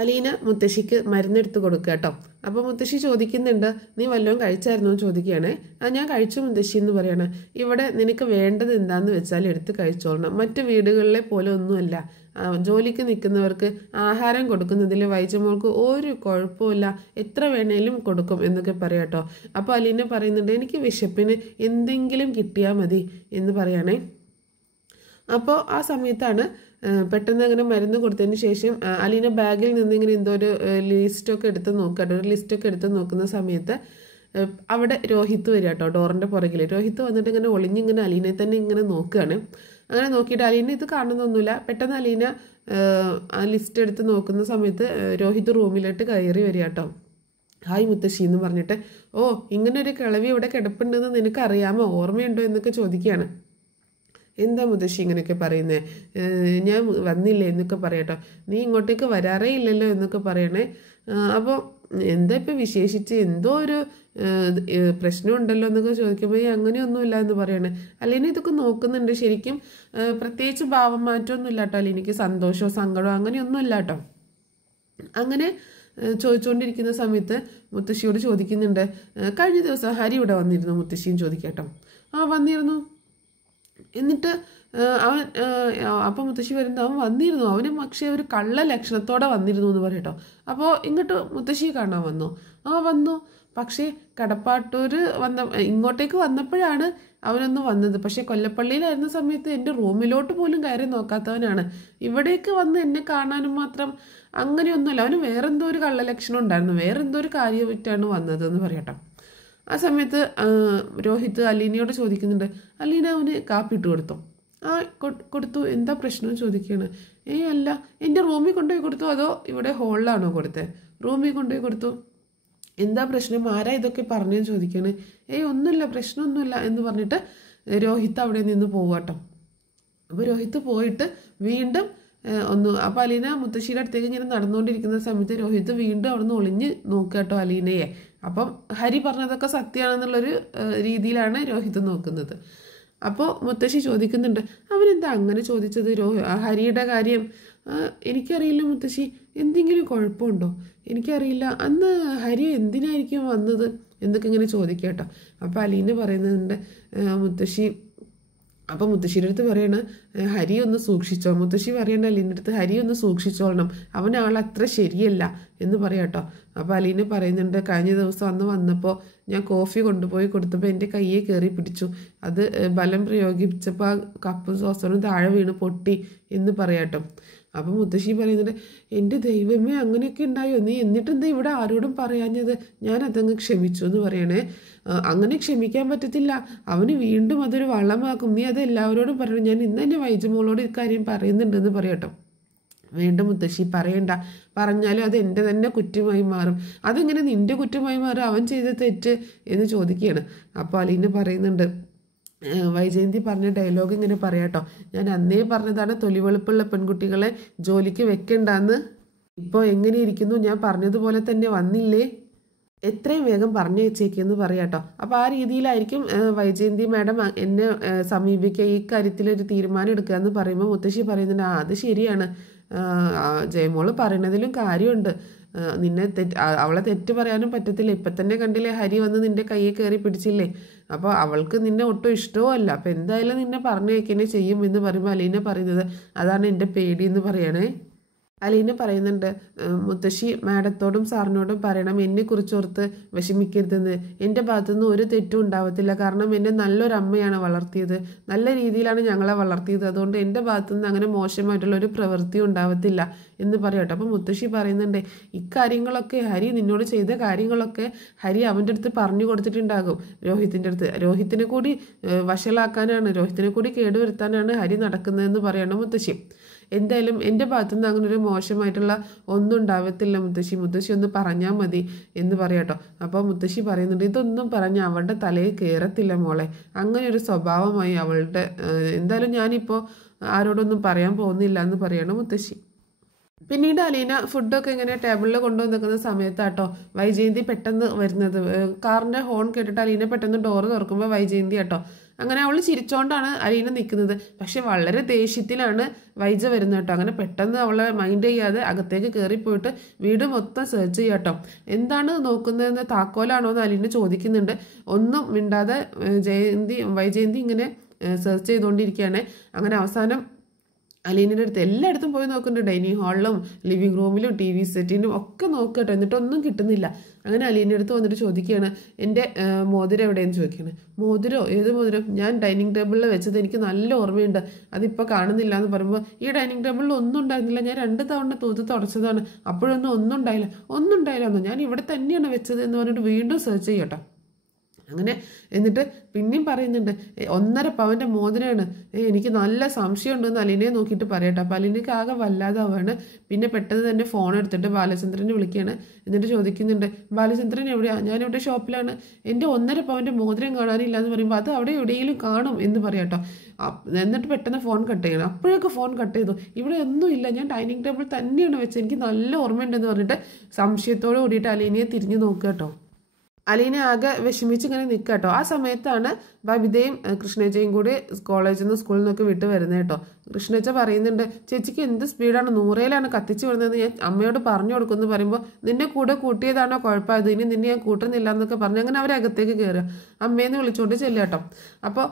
അലീന മുത്തശ്ശിക്ക് മരുന്നെടുത്ത് കൊടുക്കുക കേട്ടോ. അപ്പോൾ മുത്തശ്ശി ചോദിക്കുന്നുണ്ട്, നീ വല്ലതും കഴിച്ചായിരുന്നോ എന്ന് ചോദിക്കുകയാണേ. ഞാൻ കഴിച്ചു മുത്തശ്ശി എന്ന് പറയണേ. ഇവിടെ നിനക്ക് വേണ്ടത് എന്താന്ന് വെച്ചാൽ എടുത്ത് കഴിച്ചോളണം. മറ്റു വീടുകളിലെ പോലെ ഒന്നുമല്ല. ജോലിക്ക് നിൽക്കുന്നവർക്ക് ആഹാരം കൊടുക്കുന്നതിൽ വൈജമോൾക്ക് ഒരു കുഴപ്പമില്ല, എത്ര വേണേലും കൊടുക്കും എന്നൊക്കെ പറയാം കേട്ടോ. അപ്പോൾ അലീന പറയുന്നുണ്ട്, എനിക്ക് വിശപ്പിന് എന്തെങ്കിലും കിട്ടിയാൽ മതി എന്ന് പറയണേ. അപ്പോൾ ആ സമയത്താണ് പെട്ടെന്ന് അങ്ങനെ മരുന്ന് കൊടുത്തതിന് ശേഷം അലീന ബാഗിൽ നിന്ന് ഇങ്ങനെ എന്തോ ഒരു ലിസ്റ്റൊക്കെ എടുത്ത് നോക്കുക. ഒരു ലിസ്റ്റൊക്കെ എടുത്ത് നോക്കുന്ന സമയത്ത് അവിടെ രോഹിത്ത് വരിക കേട്ടോ, ഡോറിൻ്റെ പുറകിൽ. രോഹിത്ത് വന്നിട്ട് ഇങ്ങനെ ഒളിഞ്ഞിങ്ങനെ അലീനെ തന്നെ ഇങ്ങനെ നോക്കുകയാണ്. അങ്ങനെ നോക്കിയിട്ട് അലീന ഇത് കാണുന്നൊന്നുമില്ല. പെട്ടെന്ന് അലീന ആ ലിസ്റ്റ് എടുത്ത് നോക്കുന്ന സമയത്ത് രോഹിത്ത് റൂമിലോട്ട് കയറി വരിക കേട്ടോ. ഹായ് മുത്തശ്ശി എന്ന് പറഞ്ഞിട്ട്, ഓ ഇങ്ങനെ ഒരു കിളവി ഇവിടെ കിടപ്പുണ്ടെന്ന് നിനക്ക് അറിയാമോ, ഓർമ്മയുണ്ടോ എന്നൊക്കെ ചോദിക്കുകയാണ്. എന്താ മുത്തശ്ശി ഇങ്ങനെയൊക്കെ പറയുന്നേ, ഞാൻ വന്നില്ലേ എന്നൊക്കെ പറയട്ടോ. നീ ഇങ്ങോട്ടേക്ക് വരാറേ ഇല്ലല്ലോ എന്നൊക്കെ പറയണേ. അപ്പോൾ എന്താ ഇപ്പം വിശേഷിച്ച്, എന്തോ ഒരു പ്രശ്നമുണ്ടല്ലോ എന്നൊക്കെ ചോദിക്കുമ്പോൾ അങ്ങനെയൊന്നുമില്ല എന്ന് പറയണേ. അലീന ഇതൊക്കെ നോക്കുന്നുണ്ട്. ശരിക്കും പ്രത്യേകിച്ച് ഭാവം മാറ്റമൊന്നും ഇല്ല കേട്ടോ. അലീനയ്ക്ക് സന്തോഷമോ സങ്കടമോ അങ്ങനെയൊന്നും ഇല്ല കേട്ടോ. അങ്ങനെ ചോദിച്ചുകൊണ്ടിരിക്കുന്ന സമയത്ത് മുത്തശ്ശിയോട് ചോദിക്കുന്നുണ്ട്, കഴിഞ്ഞ ദിവസം ഹരി ഇവിടെ വന്നിരുന്നു മുത്തശ്ശിയും ചോദിക്കാട്ടോ. വന്നിരുന്നു. എന്നിട്ട് അവൻ അപ്പം മുത്തശ്ശി വരുന്നത്, അവൻ വന്നിരുന്നു, അവന് പക്ഷേ ഒരു കള്ള ലക്ഷണത്തോടെ വന്നിരുന്നു എന്ന് പറയട്ടോ. അപ്പോൾ ഇങ്ങോട്ട് മുത്തശ്ശിയെ കാണാൻ വന്നു. വന്നു. പക്ഷേ കടപ്പാട്ടൂർ ഇങ്ങോട്ടേക്ക് വന്നപ്പോഴാണ് അവനൊന്ന് വന്നത്. പക്ഷേ കൊല്ലപ്പള്ളിയിലായിരുന്ന സമയത്ത് എൻ്റെ റൂമിലോട്ട് പോലും കയറി നോക്കാത്തവനാണ്. ഇവിടേക്ക് വന്ന് എന്നെ കാണാനും മാത്രം അങ്ങനെയൊന്നുമല്ല. അവന് വേറെന്തോ ഒരു കള്ള ലക്ഷണം ഉണ്ടായിരുന്നു, വേറെന്തോ ഒരു കാര്യമായിട്ടാണ് വന്നതെന്ന് പറയട്ടോ. ആ സമയത്ത് രോഹിത്ത് അലീനയോട് ചോദിക്കുന്നുണ്ട്, അലീന അവന് കാപ്പി ഇട്ട് കൊടുത്തോ? കൊടുത്തു. എന്താ പ്രശ്നം ചോദിക്കുകയാണ്. അല്ല, എൻ്റെ റൂമിൽ കൊണ്ടുപോയി കൊടുത്തു അതോ ഇവിടെ ഹോളിലാണോ കൊടുത്തത്? റൂമിൽ കൊണ്ടുപോയി കൊടുത്തു. എന്താ പ്രശ്നം, ആരാ ഇതൊക്കെ പറഞ്ഞെന്ന് ചോദിക്കുകയാണ്. ഒന്നുമില്ല, പ്രശ്നമൊന്നുമില്ല എന്ന് പറഞ്ഞിട്ട് രോഹിത്ത് അവിടെ നിന്ന് പോവാട്ടോ. അപ്പോൾ രോഹിത്ത് പോയിട്ട് വീണ്ടും അപ്പോൾ അലീന മുത്തശ്ശിയുടെ അടുത്തേക്ക് ഇങ്ങനെ നടന്നുകൊണ്ടിരിക്കുന്ന സമയത്ത് രോഹിത്ത് വീണ്ടും അവിടെ നിന്ന് ഒളിഞ്ഞ് നോക്കുക കേട്ടോ അലീനയെ. അപ്പം ഹരി പറഞ്ഞതൊക്കെ സത്യമാണെന്നുള്ളൊരു രീതിയിലാണ് രോഹിത്ത് നോക്കുന്നത്. അപ്പോൾ മുത്തശ്ശി ചോദിക്കുന്നുണ്ട്, അവനെന്താ അങ്ങനെ ചോദിച്ചത് ഹരിയുടെ കാര്യം? എനിക്കറിയില്ല മുത്തശ്ശി, എന്തെങ്കിലും കുഴപ്പമുണ്ടോ? എനിക്കറിയില്ല, അന്ന് ഹരി എന്തിനായിരിക്കും വന്നത് എന്നൊക്കെ ഇങ്ങനെ ചോദിക്കുക കേട്ടോ. അപ്പോൾ അലീന പറയുന്നുണ്ട് മുത്തശ്ശി. അപ്പം മുത്തശ്ശിയുടെ അടുത്ത് പറയണ, ഹരി ഒന്ന് സൂക്ഷിച്ചോ. മുത്തശ്ശി പറയണ്ട അലീൻ്റെ അടുത്ത്, ഹരി ഒന്ന് സൂക്ഷിച്ചോളണം, അവനാളത്ര ശരിയല്ല എന്ന് പറയാട്ടോ. അപ്പോൾ അലീന പറയുന്നുണ്ട്, കഴിഞ്ഞ ദിവസം അന്ന് വന്നപ്പോൾ ഞാൻ കോഫി കൊണ്ടുപോയി കൊടുത്തപ്പോൾ എൻ്റെ കയ്യെ കയറി പിടിച്ചു, അത് ബലം പ്രയോഗിച്ചപ്പോൾ ആ കപ്പും സോസറും താഴെ വീണ് പൊട്ടി എന്ന് പറയാട്ടോ. അപ്പം മുത്തശ്ശി പറയുന്നുണ്ട്, എൻ്റെ ദൈവമേ അങ്ങനെയൊക്കെ ഉണ്ടായോ നീ, എന്നിട്ടെന്താ ഇവിടെ ആരോടും പറയാഞ്ഞത്? ഞാൻ അതങ്ങ് ക്ഷമിച്ചു എന്ന് പറയണേ. അങ്ങനെ ക്ഷമിക്കാൻ പറ്റത്തില്ല, അവന് വീണ്ടും അതൊരു വളമാക്കും, നീ അത് എല്ലാവരോടും പറയണം, ഞാൻ ഇന്ന് തന്നെ വൈജമോളോട് ഇക്കാര്യം പറയുന്നുണ്ടെന്ന് പറയട്ടോ. വീണ്ടും മുത്തശ്ശി, പറയണ്ട, പറഞ്ഞാലും അത് എൻ്റെ തന്നെ കുറ്റമായി മാറും. അതെങ്ങനെ നിൻ്റെ കുറ്റമായി മാറും, അവൻ ചെയ്ത തെറ്റ് എന്ന് ചോദിക്കുകയാണ്. അപ്പോൾ അലീന പറയുന്നുണ്ട്, വൈജയന്തി പറഞ്ഞ ഡയലോഗ് ഇങ്ങനെ പറയാട്ടോ, ഞാൻ അന്നേ പറഞ്ഞതാണ് തൊലിവെളുപ്പുള്ള പെൺകുട്ടികളെ ജോലിക്ക് വെക്കണ്ടെന്ന്. ഇപ്പോൾ എങ്ങനെ ഇരിക്കുന്നു, ഞാൻ പറഞ്ഞതുപോലെ തന്നെ വന്നില്ലേ, എത്രയും വേഗം പറഞ്ഞയച്ചേക്കെന്ന് പറയാട്ടോ. അപ്പോൾ ആ രീതിയിലായിരിക്കും വൈജയന്തി മാഡം എന്നെ സമീപിക്കുക, ഈ കാര്യത്തിലൊരു തീരുമാനം എടുക്കുക എന്ന് പറയുമ്പോൾ മുത്തശ്ശി പറയുന്നുണ്ട്, അത് ശരിയാണ്, ജയമോള് പറയണതിലും കാര്യമുണ്ട്, നിന്നെ അവളെ തെറ്റ് പറയാനും പറ്റത്തില്ല. ഇപ്പം തന്നെ കണ്ടില്ലേ ഹരി വന്ന് നിൻ്റെ കയ്യെ കയറി പിടിച്ചില്ലേ, അപ്പോൾ അവൾക്ക് നിന്നെ ഒട്ടും ഇഷ്ടവും അല്ല, അപ്പോൾ എന്തായാലും നിന്നെ പറഞ്ഞേക്കന്നെ ചെയ്യും എന്ന് പറയുമ്പോൾ അലീന പറയുന്നത്, അതാണ് എൻ്റെ പേടി എന്ന് പറയണേ. അലീന പറയുന്നുണ്ട്, മുത്തശ്ശി മാഡത്തോടും സാറിനോടും പറയണം, എന്നെക്കുറിച്ചോർത്ത് വിഷമിക്കരുതെന്ന്. എൻ്റെ ഭാഗത്തുനിന്ന് ഒരു തെറ്റും ഉണ്ടാവത്തില്ല, കാരണം എന്നെ നല്ലൊരമ്മയാണ് വളർത്തിയത്, നല്ല രീതിയിലാണ് ഞങ്ങളെ വളർത്തിയത്, അതുകൊണ്ട് എൻ്റെ ഭാഗത്തുനിന്ന് അങ്ങനെ മോശമായിട്ടുള്ളൊരു പ്രവൃത്തി ഉണ്ടാവത്തില്ല എന്ന് പറയട്ടെ. അപ്പം മുത്തശ്ശി പറയുന്നുണ്ട്, ഇക്കാര്യങ്ങളൊക്കെ ഹരി നിന്നോട് ചെയ്ത കാര്യങ്ങളൊക്കെ ഹരി അവൻ്റെ അടുത്ത് പറഞ്ഞു കൊടുത്തിട്ടുണ്ടാകും രോഹിത്തിൻ്റെ അടുത്ത്. രോഹിത്തിനെ കൂടി വഷളാക്കാനാണ്, രോഹിത്തിനെ കൂടി കേടുവരുത്താനാണ് ഹരി നടക്കുന്നതെന്ന് പറയണം മുത്തശ്ശി. എന്തായാലും എൻ്റെ ഭാഗത്തുനിന്ന് അങ്ങനെ ഒരു മോശമായിട്ടുള്ള ഒന്നും ഉണ്ടാവത്തില്ല മുത്തശ്ശി, മുത്തശ്ശി ഒന്ന് പറഞ്ഞാൽ മതി എന്ന് പറയാട്ടോ. അപ്പോൾ മുത്തശ്ശി പറയുന്നുണ്ട്, ഇതൊന്നും പറഞ്ഞ് അവളുടെ തലയിൽ കയറത്തില്ല മോളെ, അങ്ങനെ ഒരു സ്വഭാവമായി അവളുടെ, എന്തായാലും ഞാനിപ്പോൾ ആരോടൊന്നും പറയാൻ പോകുന്നില്ല എന്ന് പറയണം മുത്തശ്ശി. പിന്നീട് അലീന ഫുഡൊക്കെ ഇങ്ങനെ ടേബിളിൽ കൊണ്ടുവന്ന് നിൽക്കുന്ന സമയത്താട്ടോ വൈജയന്തി പെട്ടെന്ന് വരുന്നത്. കാറിൻ്റെ ഹോൺ കേട്ടിട്ട് അലീന പെട്ടെന്ന് ഡോറ് തുറക്കുമ്പോൾ വൈജയന്തി ആട്ടോ. അങ്ങനെ അവൾ ചിരിച്ചോണ്ടാണ് അലീന നിൽക്കുന്നത്. പക്ഷെ വളരെ ദേഷ്യത്തിലാണ് വൈജ വരുന്നത് കേട്ടോ. അങ്ങനെ പെട്ടെന്ന് അവളെ മൈൻഡ് ചെയ്യാതെ അകത്തേക്ക് കയറിപ്പോയിട്ട് വീട് മൊത്തം സെർച്ച് ചെയ്യാം കേട്ടോ. എന്താണ് നോക്കുന്നതെന്ന്, താക്കോലാണോ എന്ന് അലീന ചോദിക്കുന്നുണ്ട്. ഒന്നും മിണ്ടാതെ വൈജയന്തി ഇങ്ങനെ സെർച്ച് ചെയ്തുകൊണ്ടിരിക്കുകയാണ്. അങ്ങനെ അവസാനം അലീനയുടെ അടുത്ത് എല്ലായിടത്തും പോയി നോക്കുന്നുണ്ട്. ഡൈനിങ് ഹാളിലും ലിവിങ് റൂമിലും TV സെറ്റിനും ഒക്കെ നോക്കട്ടെ, എന്നിട്ടൊന്നും കിട്ടുന്നില്ല. അങ്ങനെ അലീനയുടെ അടുത്ത് വന്നിട്ട് ചോദിക്കുകയാണ്, എൻ്റെ മോതിരം എവിടെയെന്ന് ചോദിക്കുകയാണ്. മോതിരോ? ഏത് മോതിരം? ഞാൻ ഡൈനിങ് ടേബിളിൽ വെച്ചത് എനിക്ക് നല്ല ഓർമ്മയുണ്ട്, അതിപ്പോൾ കാണുന്നില്ല എന്ന് പറയുമ്പോൾ, ഈ ഡൈനിങ് ടേബിളിൽ ഒന്നും ഉണ്ടായിരുന്നില്ല, ഞാൻ 2 തവണ തൂത്ത് തുടച്ചതാണ്, അപ്പോഴൊന്നും ഒന്നും ഉണ്ടായില്ല ഞാൻ ഇവിടെ തന്നെയാണ് വെച്ചത് എന്ന് പറഞ്ഞിട്ട് വീണ്ടും സെർച്ച് ചെയ്യട്ടോ. അങ്ങനെ എന്നിട്ട് പിന്നെയും പറയുന്നുണ്ട്, 1.5 പവൻ്റെ മോതിരമാണ്, എനിക്ക് നല്ല സംശയമുണ്ടെന്ന് അലീനയെ നോക്കിയിട്ട് പറയട്ടെ. അപ്പോൾ അലീനയ്ക്ക് ആകെ വല്ലാതാവാണ്. പിന്നെ പെട്ടെന്ന് തന്നെ ഫോൺ എടുത്തിട്ട് ബാലചന്ദ്രനെ വിളിക്കുകയാണ്. എന്നിട്ട് ചോദിക്കുന്നുണ്ട്, ബാലചന്ദ്രൻ എവിടെയാണ്? ഞാനിവിടെ ഷോപ്പിലാണ്, എൻ്റെ 1.5 പവൻ്റെ മോതിരം കാണാനില്ല എന്ന് പറയുമ്പോൾ, അത് അവിടെ എവിടെയെങ്കിലും കാണും എന്ന് പറയാട്ടോ. എന്നിട്ട് പെട്ടെന്ന് ഫോൺ കട്ട് ചെയ്യണം. അപ്പോഴൊക്കെ ഫോൺ കട്ട് ചെയ്തു, ഇവിടെ ഒന്നും ഇല്ല, ഞാൻ ഡൈനിങ് ടേബിൾ തന്നെയാണ് വെച്ചത്, എനിക്ക് നല്ല ഓർമ്മയുണ്ടെന്ന് പറഞ്ഞിട്ട് സംശയത്തോട് കൂടിയിട്ട് അലീനയെ തിരിഞ്ഞു നോക്കുക കേട്ടോ. അലീന ആകെ വിഷമിച്ച് ഇങ്ങനെ നിൽക്കുക കേട്ടോ. ആ സമയത്താണ് ബബിതയും കൃഷ്ണേച്ചയും കൂടി കോളേജിൽ നിന്ന് സ്കൂളിൽ നിന്നൊക്കെ വിട്ട് വരുന്നത് കേട്ടോ. കൃഷ്ണേച്ച പറയുന്നുണ്ട്, ചേച്ചിക്ക് എന്ത് സ്പീഡാണ്, 100-ലാണ് കത്തിച്ച് വിടുന്നതെന്ന് ഞാൻ അമ്മയോട് പറഞ്ഞു കൊടുക്കുമെന്ന് പറയുമ്പോൾ, നിന്നെ കൂടെ കൂട്ടിയതാണോ കുഴപ്പമായത്, ഇനി നിന്നെ ഞാൻ കൂട്ടുന്നില്ല എന്നൊക്കെ പറഞ്ഞ് അങ്ങനെ അവരകത്തേക്ക് കയറുക. അമ്മേന്ന് വിളിച്ചുകൊണ്ട് ചെല്ലുക കേട്ടോ. അപ്പോൾ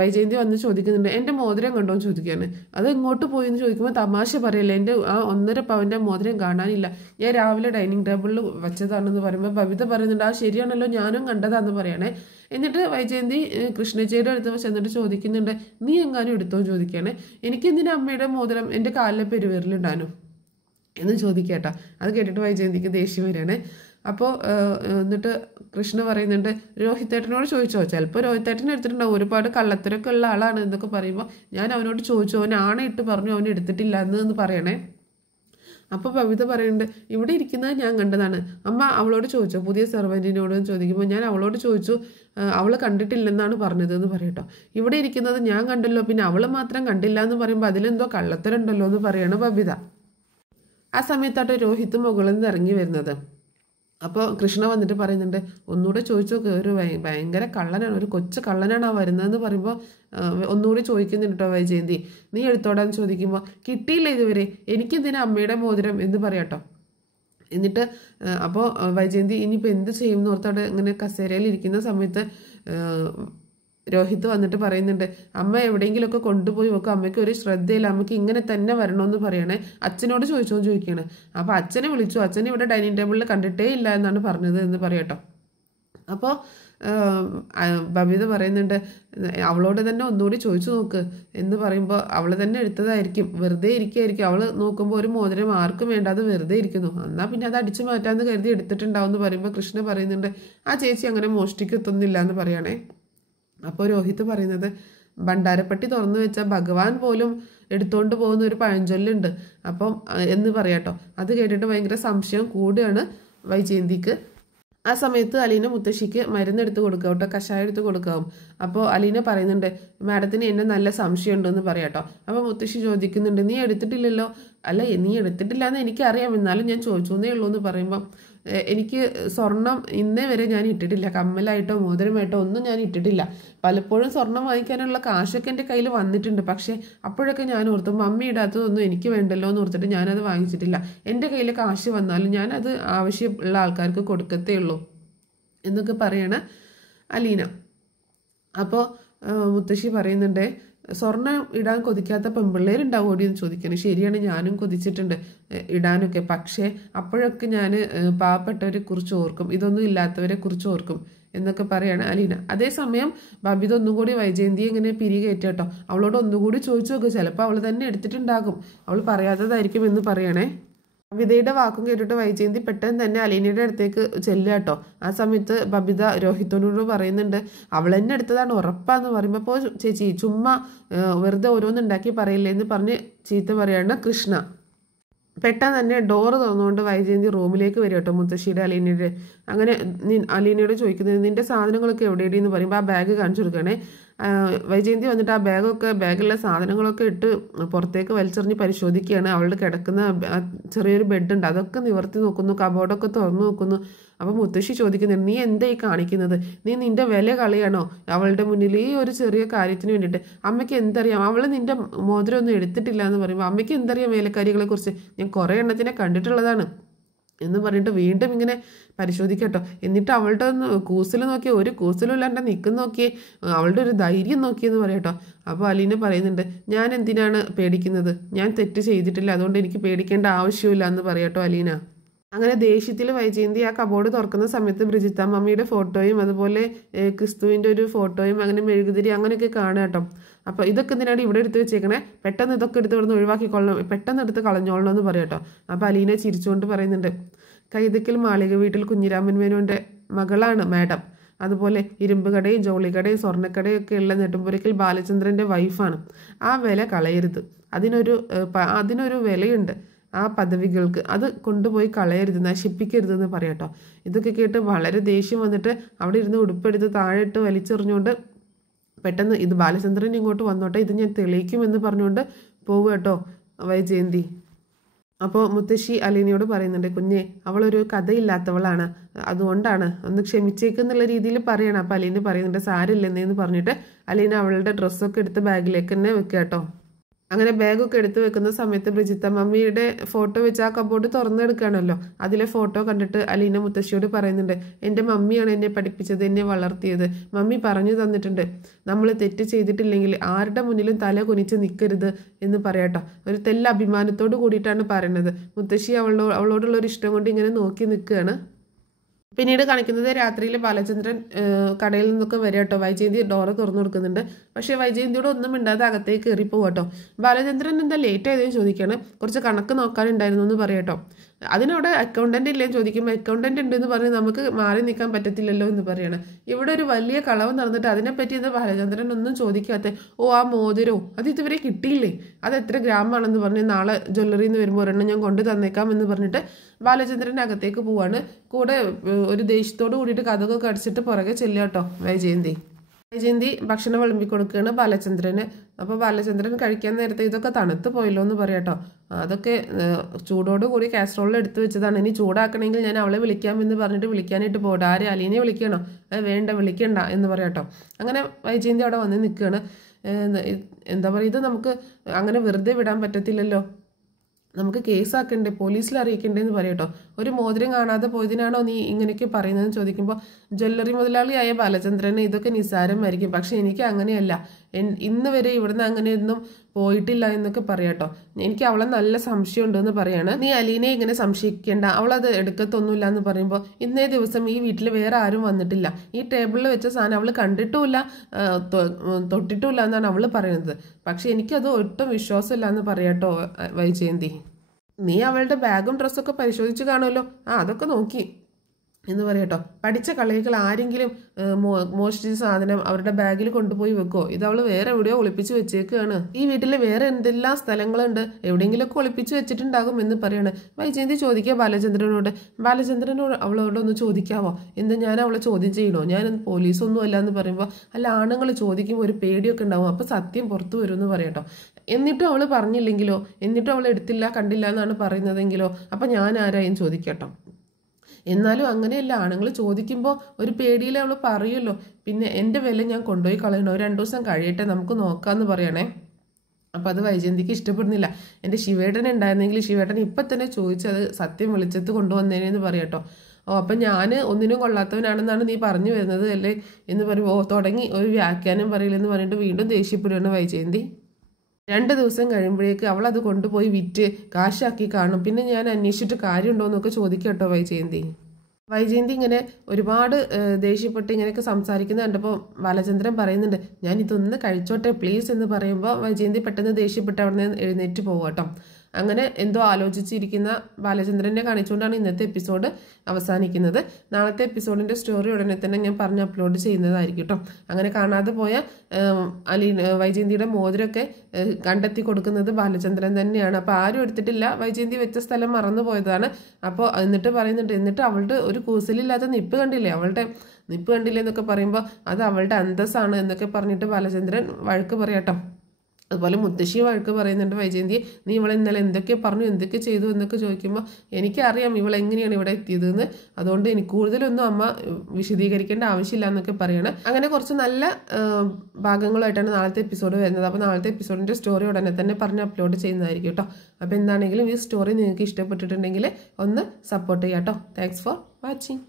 വൈജയന്തി വന്ന് ചോദിക്കുന്നുണ്ട്, എൻ്റെ മോതിരം കണ്ടോ എന്ന് ചോദിക്കുകയാണ്. അത് എങ്ങോട്ട് പോയി എന്ന് ചോദിക്കുമ്പോൾ തമാശ പറയല്ലേ, എൻ്റെ ആ 1.5 പവൻ്റെ മോതിരം കാണാനില്ല, ഞാൻ രാവിലെ ഡൈനിങ് ടേബിളിൽ വെച്ചതാണെന്ന് പറയുമ്പോൾ ബബിത പറയുന്നുണ്ട്, ആ ശരിയാണല്ലോ, ഞാനും കണ്ടതാന്ന് പറയണേ. എന്നിട്ട് വൈജയന്തി കൃഷ്ണച്ചയുടെ അടുത്ത് ചെന്നിട്ട് ചോദിക്കുന്നുണ്ട്, നീ എങ്ങാനും എടുത്തോ ചോദിക്കുകയാണ്. എനിക്കെന്തിനാ അമ്മയുടെ മോതിരം എൻ്റെ കാലിലെ പെരുവിരലിടാനോ എന്ന് ചോദിക്കട്ടോ. അത് കേട്ടിട്ട് വൈജയന്തിക്ക് ദേഷ്യം വരികയാണ്. അപ്പോൾ എന്നിട്ട് കൃഷ്ണ പറയുന്നുണ്ട്, രോഹിത്തേട്ടനോട് ചോദിച്ചോ, ചിലപ്പോൾ രോഹിത്തേട്ടനെ എടുത്തിട്ടുണ്ടാവും, ഒരുപാട് കള്ളത്തരമൊക്കെ ഉള്ള ആളാണ് എന്നൊക്കെ പറയുമ്പോൾ, ഞാൻ അവനോട് ചോദിച്ചു, അവൻ ആണയിട്ട് പറഞ്ഞു അവൻ എടുത്തിട്ടില്ല എന്ന് പറയണേ. അപ്പോൾ ബബിത പറയുന്നുണ്ട്, ഇവിടെ ഇരിക്കുന്നത് ഞാൻ കണ്ടതാണ്, അമ്മ അവളോട് ചോദിച്ചോ, പുതിയ സെർവൻറ്റിനോട് ചോദിക്കുമ്പോൾ ഞാൻ അവളോട് ചോദിച്ചു, അവൾ കണ്ടിട്ടില്ലെന്നാണ് പറഞ്ഞത് എന്ന് പറയട്ടോ. ഇവിടെ ഇരിക്കുന്നത് ഞാൻ കണ്ടല്ലോ, പിന്നെ അവൾ മാത്രം കണ്ടില്ല എന്ന് പറയുമ്പോൾ അതിലെന്തോ കള്ളത്തരമുണ്ടല്ലോ എന്ന് പറയണ ബബിത. ആ സമയത്താട്ടോ രോഹിത്ത് മുകളിൽ നിന്ന് ഇറങ്ങി വരുന്നത്. അപ്പോൾ കൃഷ്ണ വന്നിട്ട് പറയുന്നുണ്ട്, ഒന്നുകൂടെ ചോദിച്ചു നോക്ക്, ഒരു ഭയങ്കര കള്ളനാണ്, ഒരു കൊച്ചു കള്ളനാണ് ആ വരുന്നതെന്ന് പറയുമ്പോൾ ഒന്നുകൂടി ചോദിക്കുന്നുണ്ട് കേട്ടോ വൈജയന്തി, നീ എടുത്തോടാന്ന് ചോദിക്കുമ്പോൾ, കിട്ടിയില്ല ഇതുവരെ, എനിക്കെന്തിനാ അമ്മയുടെ മോതിരം എന്ന് പറയാട്ടോ. എന്നിട്ട് അപ്പോൾ വൈജയന്തി ഇനിയിപ്പോൾ എന്ത് ചെയ്യും എന്ന് ഓർത്തോടെ ഇങ്ങനെ കസേരയിൽ ഇരിക്കുന്ന സമയത്ത് രോഹിത്ത് വന്നിട്ട് പറയുന്നുണ്ട്, അമ്മ എവിടെയെങ്കിലുമൊക്കെ കൊണ്ടുപോയി നോക്കും, അമ്മയ്ക്ക് ഒരു ശ്രദ്ധയില്ല, അമ്മയ്ക്ക് ഇങ്ങനെ തന്നെ വരണമെന്ന് പറയണേ, അച്ഛനോട് ചോദിക്കുകയാണ്. അപ്പോൾ അച്ഛനെ വിളിച്ചു, അച്ഛനെ ഇവിടെ ഡൈനിങ് ടേബിളിൽ കണ്ടിട്ടേ ഇല്ല എന്നാണ് പറഞ്ഞത് എന്ന് പറയട്ടോ. അപ്പോൾ ബബിത പറയുന്നുണ്ട്, അവളോട് തന്നെ ഒന്നുകൂടി ചോദിച്ചു നോക്ക് എന്ന് പറയുമ്പോൾ, അവൾ തന്നെ എടുത്തതായിരിക്കും, വെറുതെ ഇരിക്കുകയായിരിക്കും, അവൾ നോക്കുമ്പോൾ ഒരു മോതിരം ആർക്കും വേണ്ട, അത് വെറുതെ ഇരിക്കുന്നു, എന്നാൽ പിന്നെ അത് അടിച്ചു മാറ്റാമെന്ന് കരുതി എടുത്തിട്ടുണ്ടാവും എന്ന് പറയുമ്പോൾ കൃഷ്ണ പറയുന്നുണ്ട്, ആ ചേച്ചി അങ്ങനെ മോഷ്ടിക്കത്തൊന്നുമില്ല എന്ന് പറയണേ. അപ്പോൾ രോഹിത്ത് പറയുന്നത്, ഭണ്ഡാരപ്പെട്ടി തുറന്നു വെച്ചാൽ ഭഗവാൻ പോലും എടുത്തുകൊണ്ട് പോകുന്ന ഒരു പഴഞ്ചൊല്ലുണ്ട് അപ്പം എന്ന് പറയാട്ടോ. അത് കേട്ടിട്ട് ഭയങ്കര സംശയം കൂടുകയാണ് വൈജയന്തിക്ക്. ആ സമയത്ത് അലീന മുത്തശ്ശിക്ക് മരുന്നെടുത്ത് കൊടുക്കുക കേട്ടോ, കഷായം എടുത്ത് കൊടുക്കാവും. അപ്പോൾ അലീന പറയുന്നുണ്ട്, മാഡത്തിന് എന്നെ നല്ല സംശയമുണ്ടെന്ന് പറയാട്ടോ. അപ്പോൾ മുത്തശ്ശി ചോദിക്കുന്നുണ്ട്, നീ എടുത്തിട്ടില്ലല്ലോ. അല്ല, നീ എടുത്തിട്ടില്ല എന്ന് എനിക്കറിയാം, എന്നാലും ഞാൻ ചോദിച്ചു എന്നേ ഉള്ളൂ എന്ന് പറയുമ്പം, എനിക്ക് സ്വർണം ഇന്നേ വരെ ഞാൻ ഇട്ടിട്ടില്ല, കമ്മലായിട്ടോ മോതിരമായിട്ടോ ഒന്നും ഞാൻ ഇട്ടിട്ടില്ല. പലപ്പോഴും സ്വർണം വാങ്ങിക്കാനുള്ള കാശൊക്കെ എൻ്റെ കയ്യിൽ വന്നിട്ടുണ്ട്, പക്ഷേ അപ്പോഴൊക്കെ ഞാൻ ഓർത്തു മമ്മി ഇടാത്തതൊന്നും എനിക്ക് വേണ്ടല്ലോ എന്ന് ഓർത്തിട്ട് ഞാനത് വാങ്ങിച്ചിട്ടില്ല. എൻ്റെ കയ്യിൽ കാശ് വന്നാലും ഞാനത് ആവശ്യമുള്ള ആൾക്കാർക്ക് കൊടുക്കത്തേ ഉള്ളൂ എന്നൊക്കെ പറയണ അലീന. അപ്പോൾ മുത്തശ്ശി പറയുന്നുണ്ട്, സ്വർണ്ണം ഇടാൻ കൊതിക്കാത്ത പെൺപിള്ളേരുണ്ടാവും ഓടിയെന്ന് ചോദിക്കണം. ശരിയാണ്, ഞാനും കൊതിച്ചിട്ടുണ്ട് ഇടാനൊക്കെ, പക്ഷേ അപ്പോഴൊക്കെ ഞാൻ പാവപ്പെട്ടവരെ കുറിച്ച് ഓർക്കും, ഇതൊന്നും ഇല്ലാത്തവരെ കുറിച്ച് ഓർക്കും എന്നൊക്കെ പറയാണ് അലീന. അതേസമയം ബബിത ഒന്നും കൂടി വൈജയന്തിയെ ഇങ്ങനെ പിരികേറ്റോ, അവളോട് ഒന്നുകൂടി ചോദിച്ചു നോക്ക്, ചിലപ്പോൾ അവൾ തന്നെ എടുത്തിട്ടുണ്ടാകും, അവൾ പറയാത്തതായിരിക്കും എന്ന് പറയണേ. ബബിതയുടെ വാക്കും കേട്ടിട്ട് വൈജയന്തി പെട്ടെന്ന് തന്നെ അലീനയുടെ അടുത്തേക്ക് ചെല്ലുക കേട്ടോ. ആ സമയത്ത് ബബിത രോഹിത്തോനോട് പറയുന്നുണ്ട്, അവൾ തന്നെ എടുത്തതാണ് ഉറപ്പാന്ന് പറയുമ്പോൾ, അപ്പോൾ ചേച്ചി ചുമ്മാ വെറുതെ ഓരോന്നുണ്ടാക്കി പറയില്ലേ എന്ന് പറഞ്ഞ് ചീത്ത പറയാണ് കൃഷ്ണ. പെട്ടെന്ന് തന്നെ ഡോറ് തുറന്നുകൊണ്ട് വൈജയന്തി റൂമിലേക്ക് വരും കേട്ടോ, മുത്തശ്ശിയുടെ അലീനയുടെ. അങ്ങനെ അലീനയോട് ചോദിക്കുന്നത്, നിന്റെ സാധനങ്ങളൊക്കെ എവിടെയെന്ന് പറയുമ്പോൾ ആ ബാഗ് കാണിച്ചു കൊടുക്കണേ. വൈജയന്തി വന്നിട്ട് ആ ബാഗിലുള്ള സാധനങ്ങളൊക്കെ ഇട്ട് പുറത്തേക്ക് വലിച്ചെറിഞ്ഞ് പരിശോധിക്കുകയാണ്. അവളുടെ കിടക്കുന്ന ചെറിയൊരു ബെഡുണ്ട്, അതൊക്കെ നിവർത്തി നോക്കുന്നു, കബോർഡൊക്കെ തുറന്നു നോക്കുന്നു. അപ്പോൾ മുത്തശ്ശി ചോദിക്കുന്നുണ്ട്, നീ എന്തായി കാണിക്കുന്നത്? നീ നിന്റെ വില കളയാണോ അവളുടെ മുന്നിൽ ഈ ഒരു ചെറിയ കാര്യത്തിന് വേണ്ടിയിട്ട്? അമ്മയ്ക്ക് എന്തറിയാം, അവൾ നിന്റെ മോതിരമൊന്നും എടുത്തിട്ടില്ല എന്ന് പറയുമ്പോൾ അമ്മയ്ക്ക് എന്തറിയാം വേലക്കാരികളെ കുറിച്ച്? ഞാൻ കുറേ എണ്ണത്തിനെ കണ്ടിട്ടുള്ളതാണ് എന്ന് പറഞ്ഞിട്ട് വീണ്ടും ഇങ്ങനെ പരിശോധിക്കട്ടോ. എന്നിട്ട് അവളുടെ ഒന്ന് കൂസൽ നോക്കിയേ, ഒരു കൂസലും ഇല്ലാണ്ട് നിൽക്കുന്ന നോക്കിയേ, അവളുടെ ഒരു ധൈര്യം നോക്കിയെന്ന് പറയട്ടോ. അപ്പോൾ അലീന പറയുന്നുണ്ട്, ഞാൻ എന്തിനാണ് പേടിക്കുന്നത്? ഞാൻ തെറ്റ് ചെയ്തിട്ടില്ല, അതുകൊണ്ട് എനിക്ക് പേടിക്കേണ്ട ആവശ്യമില്ല എന്ന് പറയട്ടോ അലീന. അങ്ങനെ ദേഷ്യത്തിൽ വൈജയന്തി ആ കബോർഡ് തുറക്കുന്ന സമയത്ത് ബ്രിജിത്ത മമ്മിയുടെ ഫോട്ടോയും അതുപോലെ ക്രിസ്തുവിൻ്റെ ഒരു ഫോട്ടോയും അങ്ങനെ മെഴുകുതിരി അങ്ങനെയൊക്കെ കാണുക കേട്ടോ. അപ്പോൾ ഇതൊക്കെ എന്തിനാണ് ഇവിടെ എടുത്ത് വെച്ചേക്കണേ? പെട്ടെന്ന് ഇതൊക്കെ എടുത്ത് ഇവിടുന്ന് ഒഴിവാക്കിക്കൊള്ളണം, പെട്ടെന്ന് എടുത്ത് കളഞ്ഞോളണം എന്ന് പറയാം കേട്ടോ. അപ്പോൾ അലീന ചിരിച്ചുകൊണ്ട് പറയുന്നുണ്ട്, കൈതക്കൽ മാളിക വീട്ടിൽ കുഞ്ഞിരാമൻ മേനോൻ്റെ മകളാണ് മാഡം. അതുപോലെ ഇരുമ്പ് കടയും ജോളിക്കടയും സ്വർണ്ണക്കടയും ഒക്കെ ഉള്ള നെടുമ്പുരയ്ക്കൽ ബാലചന്ദ്രൻ്റെ വൈഫാണ്. ആ വില കളയരുത്, അതിനൊരു വിലയുണ്ട് ആ പദവികൾക്ക്, അത് കൊണ്ടുപോയി കളയരുത്, നശിപ്പിക്കരുതെന്ന് പറയാട്ടോ. ഇതൊക്കെ കേട്ട് വളരെ ദേഷ്യം വന്നിട്ട് അവിടെ ഇരുന്ന് ഉടുപ്പെടുത്ത് താഴെ ഇട്ട് വലിച്ചെറിഞ്ഞുകൊണ്ട് പെട്ടെന്ന് ഇത് ബാലചന്ദ്രൻ ഇങ്ങോട്ട് വന്നോട്ടെ, ഇത് ഞാൻ തെളിയിക്കുമെന്ന് പറഞ്ഞുകൊണ്ട് പോവുക കേട്ടോ വൈജയന്തി. അപ്പോൾ മുത്തശ്ശി അലീനയോട് പറയുന്നുണ്ട്, കുഞ്ഞെ അവളൊരു കഥയില്ലാത്തവളാണ്, അതുകൊണ്ടാണ്, ഒന്ന് ക്ഷമിച്ചേക്കെന്നുള്ള രീതിയിൽ പറയണം. അപ്പോൾ അലീന പറയുന്നുണ്ട്, സാരില്ലെന്നേന്ന് പറഞ്ഞിട്ട് അലീന അവളുടെ ഡ്രസ്സൊക്കെ എടുത്ത് ബാഗിലേക്ക് തന്നെ വെക്കുക കേട്ടോ. അങ്ങനെ ബാഗൊക്കെ എടുത്ത് വെക്കുന്ന സമയത്ത് ബ്രിജിത്ത മമ്മിയുടെ ഫോട്ടോ വെച്ച് ആ കബോർഡ് തുറന്നെടുക്കുകയാണല്ലോ. അതിലെ ഫോട്ടോ കണ്ടിട്ട് അലീന മുത്തശ്ശിയോട് പറയുന്നുണ്ട്, എൻ്റെ മമ്മിയാണ് എന്നെ പഠിപ്പിച്ചത്, എന്നെ വളർത്തിയത്. മമ്മി പറഞ്ഞു തന്നിട്ടുണ്ട്, നമ്മൾ തെറ്റ് ചെയ്തിട്ടില്ലെങ്കിൽ ആരുടെ മുന്നിലും തല കുനിച്ച് നിൽക്കരുത് എന്ന് പറയാട്ടോ. ഒരു തെല്ല അഭിമാനത്തോട് കൂടിയിട്ടാണ് പറയുന്നത്. മുത്തശ്ശി അവളോടുള്ള ഒരു ഇഷ്ടം കൊണ്ട് ഇങ്ങനെ നോക്കി നിൽക്കുകയാണ്. പിന്നീട് കാണിക്കുന്നത് രാത്രിയിൽ ബാലചന്ദ്രൻ കടയിൽ നിന്നൊക്കെ വരിക കേട്ടോ. വൈജയന്തി ഡോറ് തുറന്നു കൊടുക്കുന്നുണ്ട്. പക്ഷേ വൈജയന്തിയോട് ഒന്നും മിണ്ടാതെ അകത്തേക്ക് കയറി പോകട്ടോ. ബാലചന്ദ്രൻ എന്താ ലേറ്റ് ആയതെന്ന് ചോദിക്കുകയാണ്. കുറച്ച് കണക്ക് നോക്കാനുണ്ടായിരുന്നു എന്ന് പറയട്ടോ. അതിനവിടെ അക്കൗണ്ടന്റ് ഇല്ലേന്ന് ചോദിക്കുമ്പോൾ അക്കൗണ്ടന്റ് ഉണ്ടെന്ന് പറഞ്ഞ് നമുക്ക് മാറി നിൽക്കാൻ പറ്റത്തില്ലല്ലോ എന്ന് പറയാണ്. ഇവിടെ ഒരു വലിയ കളവ് നടന്നിട്ട് അതിനെപ്പറ്റി എന്താ ബാലചന്ദ്രൻ ഒന്നും ചോദിക്കാത്ത? ഓ, ആ മോതിരോ അത് ഇതുവരെ കിട്ടിയില്ലേ, അത് എത്ര ഗ്രാമാണെന്ന് പറഞ്ഞ് നാളെ ജ്വല്ലറിയിൽ നിന്ന് വരുമ്പോൾ ഒരെണ്ണം ഞാൻ കൊണ്ടു തന്നേക്കാം എന്ന് പറഞ്ഞിട്ട് ബാലചന്ദ്രൻ അകത്തേക്ക് പോവാണ്. കൂടെ ഒരു ദേഷ്യത്തോട് കൂടിയിട്ട് കഥകൊക്കെ അടിച്ചിട്ട് പുറകെ ചെല്ലുക കേട്ടോ വൈജയന്തി ഭക്ഷണം വിളമ്പി കൊടുക്കുകയാണ് ബാലചന്ദ്രന്. അപ്പോൾ ബാലചന്ദ്രൻ കഴിക്കാൻ നേരത്തെ ഇതൊക്കെ തണുത്ത് പോയല്ലോ എന്ന് പറയാട്ടോ. അതൊക്കെ ചൂടോടുകൂടി കാസറോളിൽ എടുത്ത് വെച്ചതാണ്, ഇനി ചൂടാക്കണമെങ്കിൽ ഞാൻ അവളെ വിളിക്കാമെന്ന് പറഞ്ഞിട്ട് വിളിക്കാനായിട്ട് പോകട്ടെ. ആരെ, അലീനെ വിളിക്കണോ? വേണ്ട, വിളിക്കണ്ട എന്ന് പറയാട്ടോ. അങ്ങനെ വൈജയന്തി അവിടെ വന്ന് നിൽക്കുകയാണ്. എന്താ പറയുക, ഇത് നമുക്ക് അങ്ങനെ വെറുതെ വിടാൻ പറ്റത്തില്ലല്ലോ, നമുക്ക് കേസാക്കണ്ടേ, പോലീസിൽ അറിയിക്കണ്ടേന്ന് പറയട്ടോ. ഒരു മോതിരം കാണാതെ പോയതിനാണോ നീ ഇങ്ങനെയൊക്കെ പറയുന്നതെന്ന് ചോദിക്കുമ്പോൾ ജ്വല്ലറി മുതലാളിയായ ബാലചന്ദ്രന് ഇതൊക്കെ നിസ്സാരമായിരിക്കും, പക്ഷെ എനിക്ക് അങ്ങനെയല്ല, ഇന്ന് വരെ ഇവിടുന്ന് അങ്ങനെയൊന്നും പോയിട്ടില്ല എന്നൊക്കെ പറയാട്ടോ. എനിക്ക് അവളെ നല്ല സംശയമുണ്ടെന്ന് പറയാണ്. നീ അലീനെ ഇങ്ങനെ സംശയിക്കേണ്ട, അവളത് എടുക്കത്തൊന്നുമില്ല എന്ന് പറയുമ്പോൾ ഇന്നേ ദിവസം ഈ വീട്ടിൽ വേറെ ആരും വന്നിട്ടില്ല, ഈ ടേബിളിൽ വെച്ച സാധനം അവൾ കണ്ടിട്ടുമില്ല തൊട്ടിട്ടുമില്ല എന്നാണ് അവൾ പറയുന്നത്. പക്ഷെ എനിക്കത് ഒട്ടും വിശ്വാസമില്ല എന്ന് പറയാട്ടോ വൈജയന്തി. നീ അവളുടെ ബാഗും ഡ്രസ്സൊക്കെ പരിശോധിച്ച് കാണുമല്ലോ, അതൊക്കെ നോക്കി എന്ന് പറയട്ടോ. പഠിച്ച കളികൾ ആരെങ്കിലും മോഷ്ടിച്ച സാധനം അവരുടെ ബാഗിൽ കൊണ്ടുപോയി വെക്കോ? ഇത് അവള് വേറെ എവിടെയോ ഒളിപ്പിച്ച് വെച്ചേക്കാണ്. ഈ വീട്ടിൽ വേറെ എന്തെല്ലാം സ്ഥലങ്ങളുണ്ട്, എവിടെയെങ്കിലുമൊക്കെ ഒളിപ്പിച്ച് വെച്ചിട്ടുണ്ടാകും എന്ന് പറയാണ്. വൈജയന്തി ചോദിക്കുക ബാലചന്ദ്രനോട് അവളോടൊന്ന് ചോദിക്കാവോ? എന്താ ഞാൻ അവളെ ചോദ്യം ചെയ്യണോ? ഞാൻ പോലീസൊന്നും അല്ല എന്ന് പറയുമ്പോൾ, അല്ല, ആണുങ്ങൾ ചോദിക്കുമ്പോൾ ഒരു പേടിയൊക്കെ ഉണ്ടാവും, അപ്പൊ സത്യം പുറത്തു വരും എന്ന് പറയട്ടോ. എന്നിട്ടും അവള് പറഞ്ഞില്ലെങ്കിലോ, എന്നിട്ടും അവൾ എടുത്തില്ല കണ്ടില്ല എന്നാണ് പറയുന്നതെങ്കിലോ, അപ്പൊ ഞാൻ ആരായും ചോദിക്കട്ടോ. എന്നാലും അങ്ങനെയല്ല, ആണുങ്ങൾ ചോദിക്കുമ്പോൾ ഒരു പേടിയിൽ അവൾ പറയുമല്ലോ. പിന്നെ എൻ്റെ വില ഞാൻ കൊണ്ടുപോയി കളയണോ, 2 ദിവസം കഴിയട്ടെ നമുക്ക് നോക്കാമെന്ന് പറയണേ. അപ്പം അത് വൈജയന്തിക്ക് ഇഷ്ടപ്പെടുന്നില്ല. എൻ്റെ ശിവേട്ടൻ ഉണ്ടായിരുന്നെങ്കിൽ ശിവേട്ടൻ ഇപ്പം തന്നെ ചോദിച്ചത് സത്യം വെളിച്ചത്ത് കൊണ്ടുവന്നേനെന്ന് പറയട്ടോ. അപ്പം ഞാൻ ഒന്നിനും കൊള്ളാത്തവനാണെന്നാണ് നീ പറഞ്ഞു വരുന്നത് അല്ലേ എന്ന് പറയുമ്പോൾ തുടങ്ങി ഒരു വ്യാഖ്യാനം പറയില്ലെന്ന് പറഞ്ഞിട്ട് വീണ്ടും ദേഷ്യപ്പെടുകയാണ് വൈജയന്തി. 2 ദിവസം കഴിയുമ്പോഴേക്ക് അവൾ അത് കൊണ്ടുപോയി വിറ്റ് കാശാക്കി കാണും, പിന്നെ ഞാൻ അന്വേഷിച്ചിട്ട് കാര്യമുണ്ടോ എന്നൊക്കെ ചോദിക്കട്ടോ വൈജയന്തി ഇങ്ങനെ ഒരുപാട് ദേഷ്യപ്പെട്ട് ഇങ്ങനെയൊക്കെ സംസാരിക്കുന്നത് കണ്ടപ്പോൾ ബാലചന്ദ്രൻ പറയുന്നുണ്ട്, ഞാൻ ഇതൊന്ന് കഴിച്ചോട്ടെ പ്ലീസ് എന്ന് പറയുമ്പോൾ വൈജയന്തി പെട്ടെന്ന് ദേഷ്യപ്പെട്ട് അവിടെ നിന്ന് എഴുന്നേറ്റ് പോകട്ടോ. അങ്ങനെ എന്തോ ആലോചിച്ചിരിക്കുന്ന ബാലചന്ദ്രനെ കാണിച്ചുകൊണ്ടാണ് ഇന്നത്തെ എപ്പിസോഡ് അവസാനിക്കുന്നത്. നാളത്തെ എപ്പിസോഡിന്റെ സ്റ്റോറി ഉടനെ തന്നെ ഞാൻ പറഞ്ഞ് അപ്ലോഡ് ചെയ്യുന്നതായിരിക്കും കേട്ടോ. അങ്ങനെ കാണാതെ പോയ വൈജയന്തിയുടെ മോതിരമൊക്കെ കണ്ടെത്തി കൊടുക്കുന്നത് ബാലചന്ദ്രൻ തന്നെയാണ്. അപ്പോൾ ആരും എടുത്തിട്ടില്ല, വൈജയന്തി വെച്ച സ്ഥലം മറന്നു പോയതാണ്. അപ്പോൾ എന്നിട്ട് പറയുന്നുണ്ട്, എന്നിട്ട് അവളുടെ ഒരു കൂസലില്ലാത്ത നിപ്പ് കണ്ടില്ലേ, അവളുടെ നിപ്പ് കണ്ടില്ലേ എന്നൊക്കെ പറയുമ്പോൾ അത് അവളുടെ അന്തസ്സാണ് എന്നൊക്കെ പറഞ്ഞിട്ട് ബാലചന്ദ്രൻ വഴക്ക് പറയാട്ടോ. അതുപോലെ മുത്തശ്ശി വഴക്ക് പറയുന്നുണ്ട് വൈജയന്തിയെ, നീ ഇവളെ ഇന്നലെ എന്തൊക്കെ പറഞ്ഞു, എന്തൊക്കെ ചെയ്തു എന്നൊക്കെ ചോദിക്കുമ്പോൾ എനിക്കറിയാം ഇവൾ എങ്ങനെയാണ് ഇവിടെ എത്തിയതെന്ന്, അതുകൊണ്ട് എനിക്ക് കൂടുതലൊന്നും അമ്മ വിശദീകരിക്കേണ്ട ആവശ്യമില്ല എന്നൊക്കെ പറയണം. അങ്ങനെ കുറച്ച് നല്ല ഭാഗങ്ങളായിട്ടാണ് നാളത്തെ എപ്പിസോഡ് വരുന്നത്. അപ്പോൾ നാളത്തെ എപ്പിസോഡിൻ്റെ സ്റ്റോറി ഉടനെ തന്നെ പറഞ്ഞ് അപ്ലോഡ് ചെയ്യുന്നതായിരിക്കും കേട്ടോ. അപ്പോൾ എന്താണെങ്കിലും ഈ സ്റ്റോറി നിങ്ങൾക്ക് ഇഷ്ടപ്പെട്ടിട്ടുണ്ടെങ്കിൽ ഒന്ന് സപ്പോർട്ട് ചെയ്യാം കേട്ടോ. Thanks for watching.